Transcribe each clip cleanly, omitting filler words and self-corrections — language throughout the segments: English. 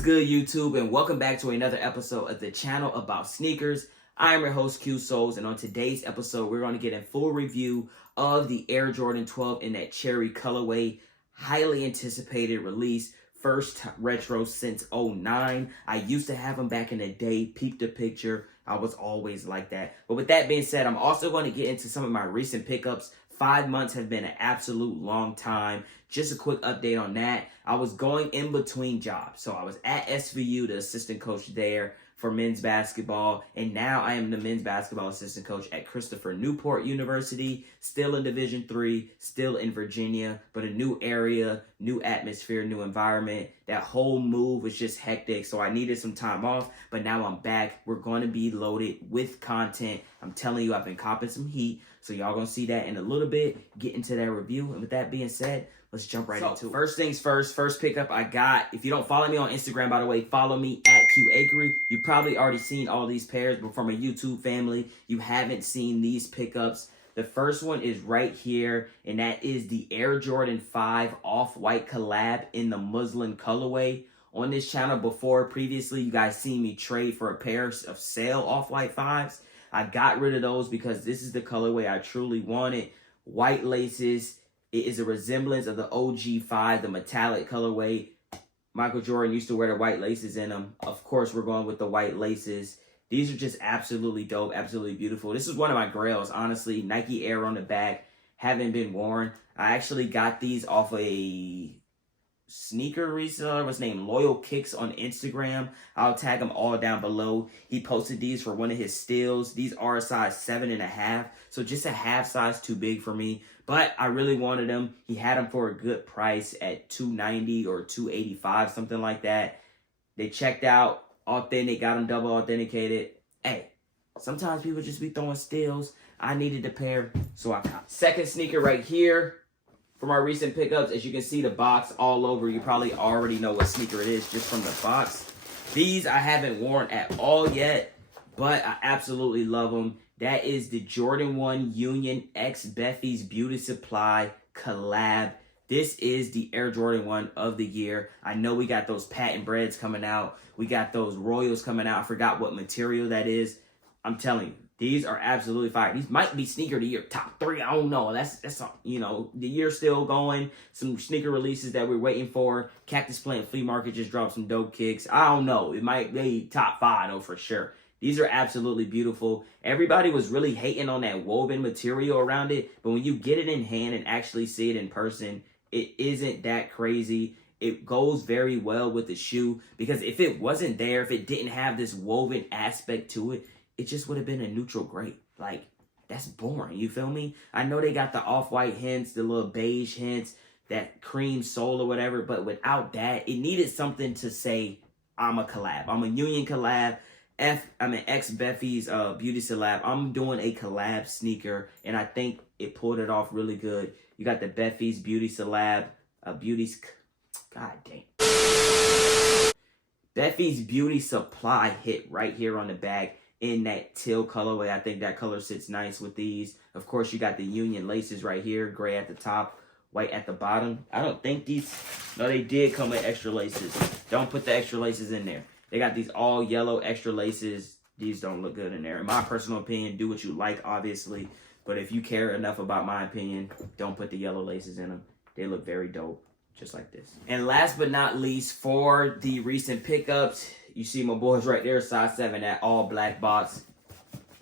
is good, YouTube, and welcome back to another episode of the channel about sneakers. I am your host, Q Souls, and on today's episode, we're going to get a full review of the Air Jordan 12 in that cherry colorway. Highly anticipated release. First retro since 09. I used to have them back in the day. Peep the picture. I was always like that. But with that being said, I'm also going to get into some of my recent pickups. 5 months have been an absolute long time. Just a quick update on that. I was going in between jobs. So I was at SVU, the assistant coach there for men's basketball. And now I am the men's basketball assistant coach at Christopher Newport University. Still in Division III, still in Virginia, but a new area, new atmosphere, new environment. That whole move was just hectic. So I needed some time off, but now I'm back. We're going to be loaded with content. I'm telling you, I've been copping some heat. So y'all gonna see that in a little bit. Get into that review. And with that being said, let's jump right into it. First things first, first pickup I got. If you don't follow me on Instagram, by the way, follow me at qacree. You've probably already seen all these pairs, but from a YouTube family, you haven't seen these pickups. The first one is right here, and that is the Air Jordan 5 Off-White collab in the muslin colorway. On this channel previously, you guys seen me trade for a pair of sale Off-White 5s. I got rid of those because this is the colorway I truly wanted. White laces. It is a resemblance of the OG 5, the metallic colorway. Michael Jordan used to wear the white laces in them. Of course, we're going with the white laces. These are just absolutely dope, absolutely beautiful. This is one of my grails, honestly. Nike Air on the back. Haven't been worn. I actually got these off a sneaker reseller was named Loyal Kicks on Instagram. I'll tag him all down below. He posted these for one of his steals. These are a size 7.5, so just a half size too big for me, but I really wanted them. He had them for a good price at $290 or $285, something like that. They checked out, authentic, got them double authenticated. Hey, sometimes people just be throwing steals. I needed the pair, so I got. Second sneaker right here. From our recent pickups, as you can see the box all over, you probably already know what sneaker it is just from the box. These I haven't worn at all yet, but I absolutely love them. That is the Jordan 1 Union X Beffy's Beauty Supply collab. This is the Air Jordan 1 of the year. I know we got those patent breads coming out. We got those Royals coming out. I forgot what material that is. I'm telling you. These are absolutely fire. These might be sneaker of the year top 3. I don't know. That's you know, the year's still going. Some sneaker releases that we're waiting for. Cactus Plant Flea Market just dropped some dope kicks. I don't know. It might be top 5 though for sure. These are absolutely beautiful. Everybody was really hating on that woven material around it, but when you get it in hand and actually see it in person, it isn't that crazy. It goes very well with the shoe, because if it wasn't there, if it didn't have this woven aspect to it, it just would have been a neutral gray. Like, that's boring, you feel me? I know they got the off-white hints, the little beige hints, that cream sole or whatever, but without that, it needed something to say, I'm a collab. I'm a Union collab. I'm an X Beffy's Beauty Collab. I'm doing a collab sneaker, and I think it pulled it off really good. You got the Beffy's Beauty Collab, God dang. Beffy's Beauty Supply hit right here on the back in that teal colorway. I think that color sits nice with these. Of course, you got the Union laces right here, gray at the top, white at the bottom. I don't think these, no, they did come with extra laces. Don't put the extra laces in there. They got these all yellow extra laces. These don't look good in there. In my personal opinion, do what you like, obviously. But if you care enough about my opinion, don't put the yellow laces in them. They look very dope, just like this. And last but not least, for the recent pickups, you see my boys right there, size 7, that all black box.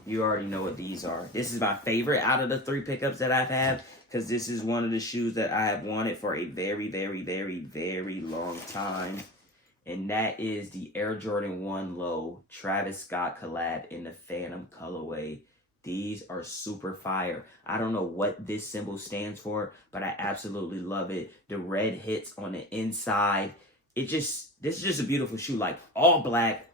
You already know what these are. This is my favorite out of the 3 pickups that I've had, because this is one of the shoes that I have wanted for a very, very, very, very long time. And that is the Air Jordan 1 Low Travis Scott collab in the Phantom colorway. These are super fire. I don't know what this symbol stands for, but I absolutely love it. The red hits on the inside. This is just a beautiful shoe, like all black,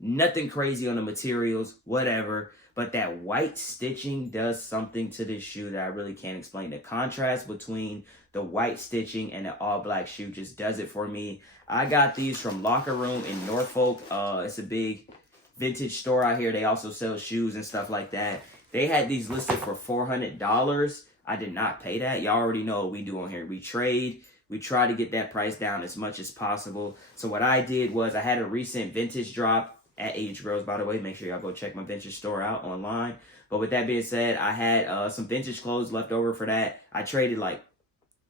nothing crazy on the materials, whatever. But that white stitching does something to this shoe that I really can't explain. The contrast between the white stitching and the all black shoe just does it for me. I got these from Locker Room in Norfolk. It's a big vintage store out here. They also sell shoes and stuff like that. They had these listed for $400. I did not pay that. Y'all already know what we do on here. We trade. We try to get that price down as much as possible. So what I did was I had a recent vintage drop at Age Girls, by the way. Make sure y'all go check my vintage store out online. But with that being said, I had some vintage clothes left over for that. I traded like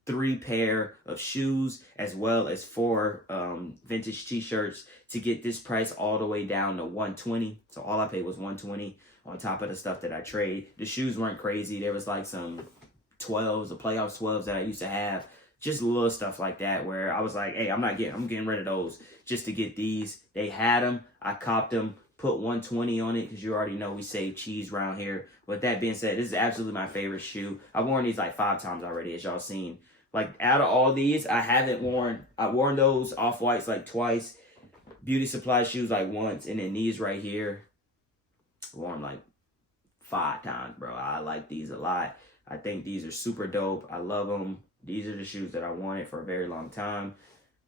3 pair of shoes as well as 4 vintage t-shirts to get this price all the way down to $120. So all I paid was $120 on top of the stuff that I trade. The shoes weren't crazy. There was like some 12s, the playoff 12s that I used to have. Just little stuff like that where I was like, hey, I'm getting rid of those just to get these. They had them. I copped them, put 120 on it because you already know we save cheese around here. With that being said, this is absolutely my favorite shoe. I've worn these like 5 times already, as y'all seen. Like, out of all these, I've worn those Off-Whites like twice, Beauty Supply shoes like once, and then these right here, I wore them like 5 times, bro. I like these a lot. I think these are super dope. I love them. These are the shoes that I wanted for a very long time.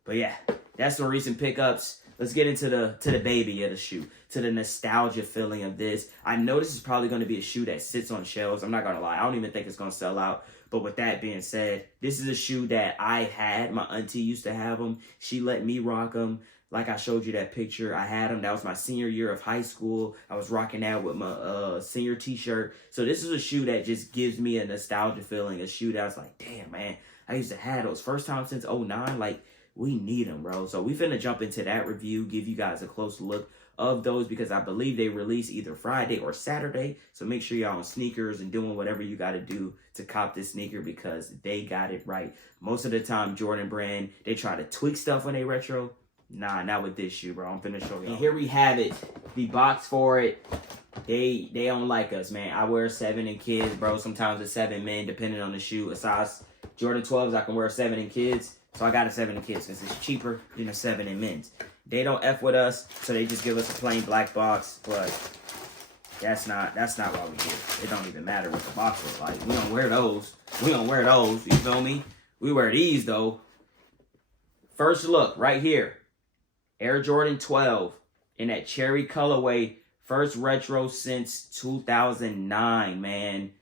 But yeah, that's some recent pickups. Let's get into the baby of the shoe, to the nostalgia feeling of this. I know this is probably going to be a shoe that sits on shelves. I'm not going to lie. I don't even think it's going to sell out. But with that being said, this is a shoe that I had. My auntie used to have them. She let me rock them. Like I showed you that picture, I had them. That was my senior year of high school. I was rocking that with my senior t-shirt. So this is a shoe that just gives me a nostalgia feeling. A shoe that I was like, damn, man, I used to have those. First time since 09. Like, we need them, bro. So we finna jump into that review, give you guys a close look of those because I believe they release either Friday or Saturday. So make sure y'all on sneakers and doing whatever you got to do to cop this sneaker because they got it right. Most of the time, Jordan brand, they try to tweak stuff when they retro. Nah, not with this shoe, bro. I'm finna show y'all. And here we have it. The box for it. They don't like us, man. I wear 7 in kids, bro. Sometimes it's 7 men, depending on the shoe. A size Jordan 12s, I can wear 7 in kids. So I got a 7 in kids because it's cheaper than a 7 in men's. They don't F with us, so they just give us a plain black box. But that's not why we here. It don't even matter what the box looks like. We don't wear those. We don't wear those. You feel me? We wear these though. First look right here. Air Jordan 12 in that cherry colorway. First retro since 2009, man.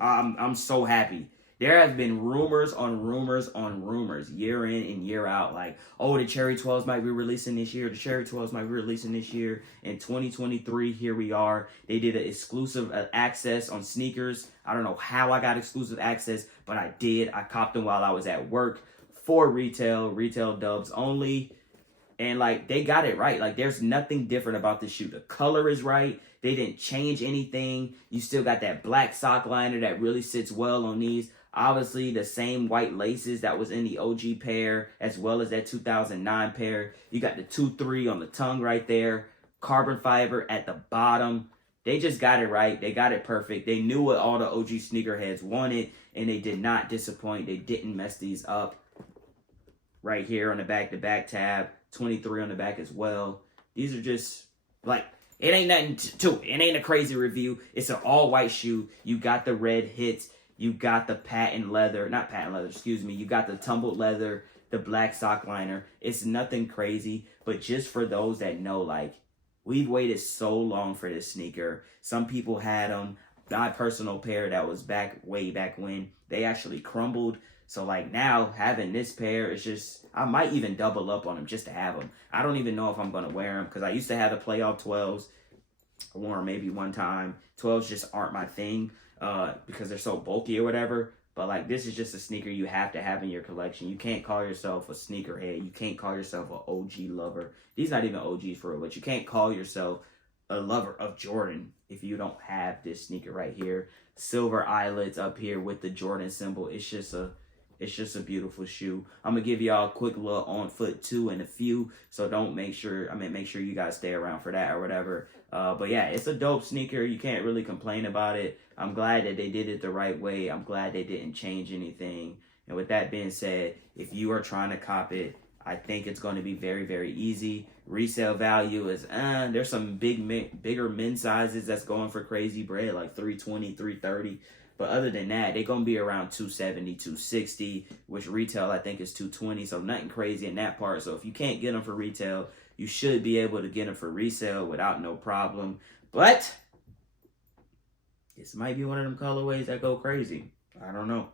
I'm so happy. There have been rumors on rumors on rumors, year in and year out, like, oh, the Cherry 12s might be releasing this year. The Cherry 12s might be releasing this year. In 2023, here we are. They did an exclusive access on sneakers. I don't know how I got exclusive access, but I did. I copped them while I was at work for retail dubs only. And, like, they got it right. Like, there's nothing different about this shoe. The color is right. They didn't change anything. You still got that black sock liner that really sits well on these. Obviously, the same white laces that was in the OG pair, as well as that 2009 pair. You got the 2-3 on the tongue right there. Carbon fiber at the bottom. They just got it right. They got it perfect. They knew what all the OG sneakerheads wanted, and they did not disappoint. They didn't mess these up. Right here on the back, the back tab. 23 on the back as well. These are just, like, it ain't nothing to it. It ain't a crazy review. It's an all-white shoe. You got the red hits. You got the patent leather, not patent leather, excuse me. You got the tumbled leather, the black sock liner. It's nothing crazy, but just for those that know, like, we've waited so long for this sneaker. Some people had them. My personal pair that was way back when, they actually crumbled. So, like, now, having this pair is just, I might even double up on them just to have them. I don't even know if I'm going to wear them because I used to have the playoff 12s. I wore them maybe one time. 12s just aren't my thing. Because they're so bulky or whatever. But, like, this is just a sneaker you have to have in your collection. You can't call yourself a sneakerhead. You can't call yourself an OG lover. These not even OGs for real, but you can't call yourself a lover of Jordan if you don't have this sneaker right here. Silver eyelets up here with the Jordan symbol. It's just a beautiful shoe. I'm gonna give y'all a quick look on foot too in a few. So make sure you guys stay around for that or whatever. But yeah, it's a dope sneaker. You can't really complain about it. I'm glad that they did it the right way. I'm glad they didn't change anything. And with that being said, if you are trying to cop it, I think it's going to be very, very easy. Resale value is, there's some bigger men's sizes that's going for crazy bread, like $320, $330. But other than that, they're going to be around $270, $260, which retail I think is $220. So nothing crazy in that part. So if you can't get them for retail, you should be able to get them for resale without no problem. But this might be one of them colorways that go crazy. I don't know.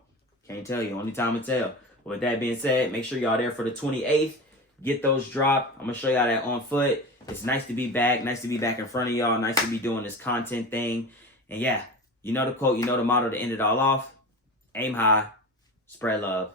Can't tell you. Only time will tell. With that being said, make sure y'all there for the 28th. Get those dropped. I'm going to show y'all that on foot. It's nice to be back. Nice to be back in front of y'all. Nice to be doing this content thing. And yeah, you know the quote, you know the motto to end it all off. Aim high, spread love.